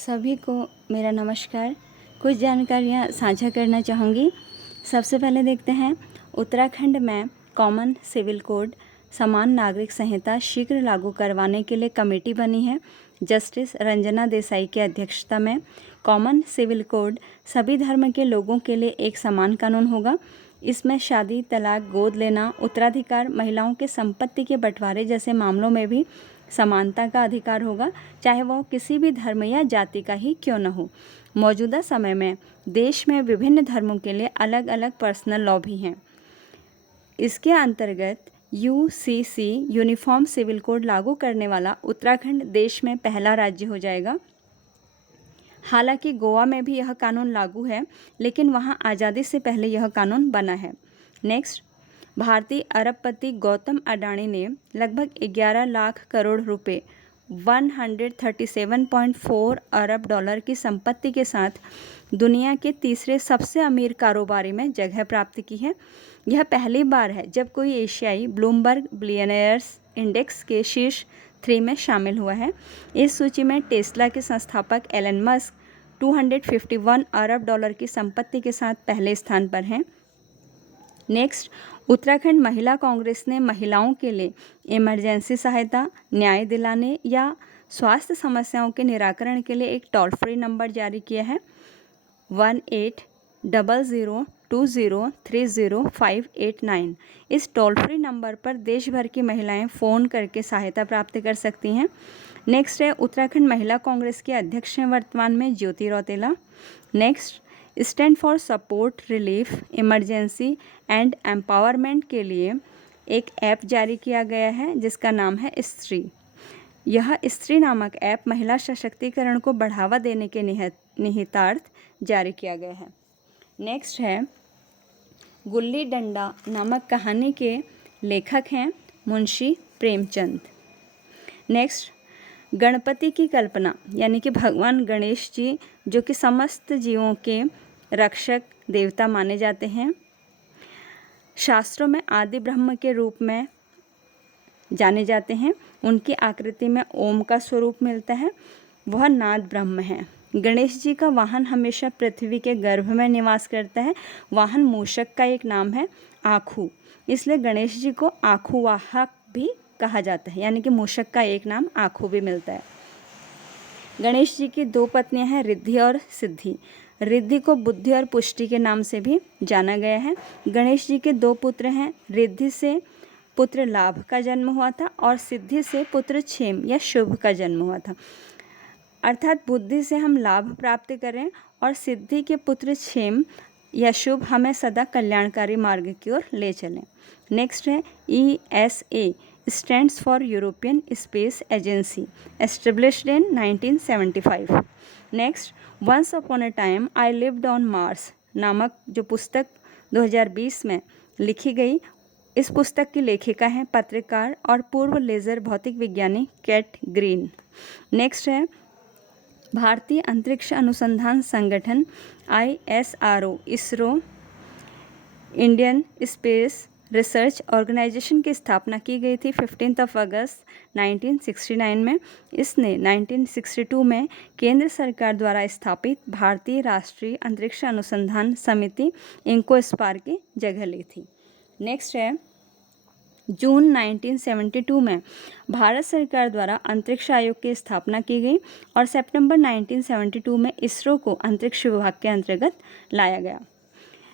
सभी को मेरा नमस्कार। कुछ जानकारियाँ साझा करना चाहूँगी। सबसे पहले देखते हैं, उत्तराखंड में कॉमन सिविल कोड समान नागरिक संहिता शीघ्र लागू करवाने के लिए कमेटी बनी है। जस्टिस रंजना देसाई की अध्यक्षता में कॉमन सिविल कोड सभी धर्म के लोगों के लिए एक समान कानून होगा। इसमें शादी, तलाक, गोद लेना, उत्तराधिकार, महिलाओं के संपत्ति के बंटवारे जैसे मामलों में भी समानता का अधिकार होगा, चाहे वह किसी भी धर्म या जाति का ही क्यों न हो। मौजूदा समय में देश में विभिन्न धर्मों के लिए अलग अलग पर्सनल लॉ भी हैं। इसके अंतर्गत यूसीसी यूनिफॉर्म सिविल कोड लागू करने वाला उत्तराखंड देश में पहला राज्य हो जाएगा। हालांकि गोवा में भी यह कानून लागू है, लेकिन वहां आज़ादी से पहले यह कानून बना है। नेक्स्ट, भारतीय अरबपति गौतम अडानी ने लगभग 11 लाख करोड़ रुपए 137.4 अरब डॉलर की संपत्ति के साथ दुनिया के तीसरे सबसे अमीर कारोबारी में जगह प्राप्त की है। यह पहली बार है जब कोई एशियाई ब्लूमबर्ग बिलियनियर्स इंडेक्स के शीर्ष 3 में शामिल हुआ है। इस सूची में टेस्ला के संस्थापक एलन मस्क 251 अरब डॉलर की संपत्ति के साथ पहले स्थान पर हैं। नेक्स्ट, उत्तराखंड महिला कांग्रेस ने महिलाओं के लिए इमरजेंसी सहायता, न्याय दिलाने या स्वास्थ्य समस्याओं के निराकरण के लिए एक टोल फ्री नंबर जारी किया है 180020305889। इस टोल फ्री नंबर पर देश भर की महिलाएं फ़ोन करके सहायता प्राप्त कर सकती हैं। नेक्स्ट है, उत्तराखंड महिला कांग्रेस के अध्यक्ष हैं वर्तमान में Jyoti Rautela. Next, stand for support, relief, emergency and empowerment के लिए एक ऐप जारी किया गया है जिसका नाम है स्त्री। यह स्त्री नामक ऐप महिला सशक्तिकरण को बढ़ावा देने के निहितार्थ जारी किया गया है। नेक्स्ट है, गुल्ली डंडा नामक कहानी के लेखक हैं मुंशी प्रेमचंद। नेक्स्ट, गणपति की कल्पना यानी कि भगवान गणेश जी, जो कि समस्त जीवों के रक्षक देवता माने जाते हैं, शास्त्रों में आदि ब्रह्म के रूप में जाने जाते हैं। उनकी आकृति में ओम का स्वरूप मिलता है, वह नाद ब्रह्म है। गणेश जी का वाहन हमेशा पृथ्वी के गर्भ में निवास करता है। वाहन मूषक का एक नाम है आखू, इसलिए गणेश जी को आखू वाहक भी कहा जाता है, यानी कि मूषक का एक नाम आखू भी मिलता है। गणेश जी की 2 पत्नियां हैं, रिद्धि और सिद्धि। रिद्धि को बुद्धि और पुष्टि के नाम से भी जाना गया है। गणेश जी के 2 पुत्र हैं। रिद्धि से पुत्र लाभ का जन्म हुआ था और सिद्धि से पुत्र क्षेम या शुभ का जन्म हुआ था। अर्थात बुद्धि से हम लाभ प्राप्त करें और सिद्धि के पुत्र क्षेम या शुभ हमें सदा कल्याणकारी मार्ग की ओर ले चलें। नेक्स्ट है, ESA stands for European space agency, established in 1975। Next, once upon a time I lived on Mars नामक जो पुस्तक 2020 में लिखी गई, इस पुस्तक की लेखिका हैं पत्रकार और पूर्व लेज़र भौतिक विज्ञानी कैट ग्रीन। नेक्स्ट है, भारतीय अंतरिक्ष अनुसंधान संगठन ISRO ISRO Indian space research organisation की स्थापना की गई थी 15 अगस्त 1969 में। इसने 1962 में केंद्र सरकार द्वारा स्थापित भारतीय राष्ट्रीय अंतरिक्ष अनुसंधान समिति इंकोस्पार की जगह ली थी। नेक्स्ट है, जून 1972 में भारत सरकार द्वारा अंतरिक्ष आयोग की स्थापना की गई और सितंबर 1972 में इसरो को अंतरिक्ष विभाग के अंतर्गत लाया गया।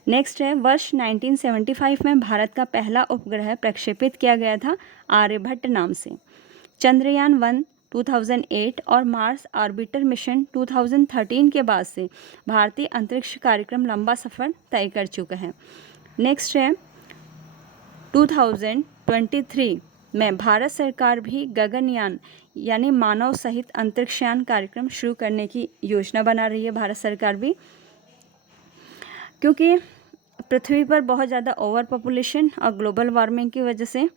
नेक्स्ट है, वर्ष 1975 में भारत का पहला उपग्रह प्रक्षेपित किया गया था आर्यभट्ट नाम से। चंद्रयान 1 2008 और मार्स ऑर्बिटर मिशन 2013 के बाद से भारतीय अंतरिक्ष कार्यक्रम लंबा सफ़र तय कर चुका है। नेक्स्ट है, 2023 में भारत सरकार भी गगनयान यानी मानव सहित अंतरिक्षयान कार्यक्रम शुरू करने की योजना बना रही है। भारत सरकार भी, क्योंकि पृथ्वी पर बहुत ज़्यादा ओवर पॉपुलेशन और ग्लोबल वार्मिंग की वजह से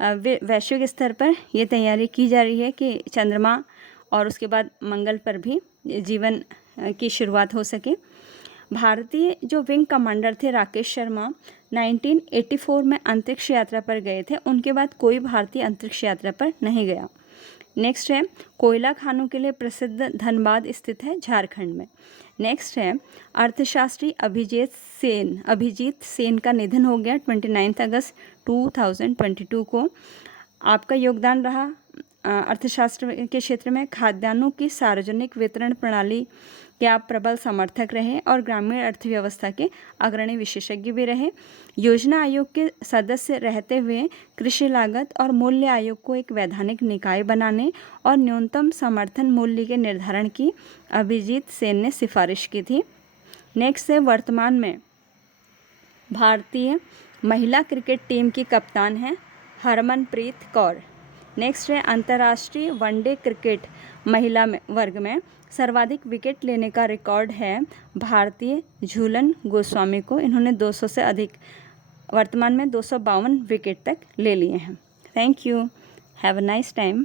वैश्विक स्तर पर ये तैयारी की जा रही है कि चंद्रमा और उसके बाद मंगल पर भी जीवन की शुरुआत हो सके। भारतीय जो विंग कमांडर थे राकेश शर्मा 1984 में अंतरिक्ष यात्रा पर गए थे। उनके बाद कोई भारतीय अंतरिक्ष यात्रा पर नहीं गया। नेक्स्ट है कोयला खानों के लिए प्रसिद्ध धनबाद स्थित है झारखंड में। नेक्स्ट है अर्थशास्त्री अभिजीत सेन का निधन हो गया 29 अगस्त 2022 को। आपका योगदान रहा अर्थशास्त्र के क्षेत्र में खाद्यान्नों की सार्वजनिक वितरण प्रणाली के आप प्रबल समर्थक रहे और ग्रामीण अर्थव्यवस्था के अग्रणी विशेषज्ञ भी रहे। योजना आयोग के सदस्य रहते हुए कृषि लागत और मूल्य आयोग को एक वैधानिक निकाय बनाने और न्यूनतम समर्थन मूल्य के निर्धारण की अभिजीत सेन ने सिफारिश की थी। नेक्स्ट है वर्तमान में भारतीय महिला क्रिकेट टीम की कप्तान है हरमनप्रीत कौर। नेक्स्ट है अंतर्राष्ट्रीय वनडे क्रिकेट महिला वर्ग में सर्वाधिक विकेट लेने का रिकॉर्ड है भारतीय झूलन गोस्वामी को। इन्होंने 200 से अधिक, वर्तमान में 252 विकेट तक ले लिए हैं। Thank you, have a nice time.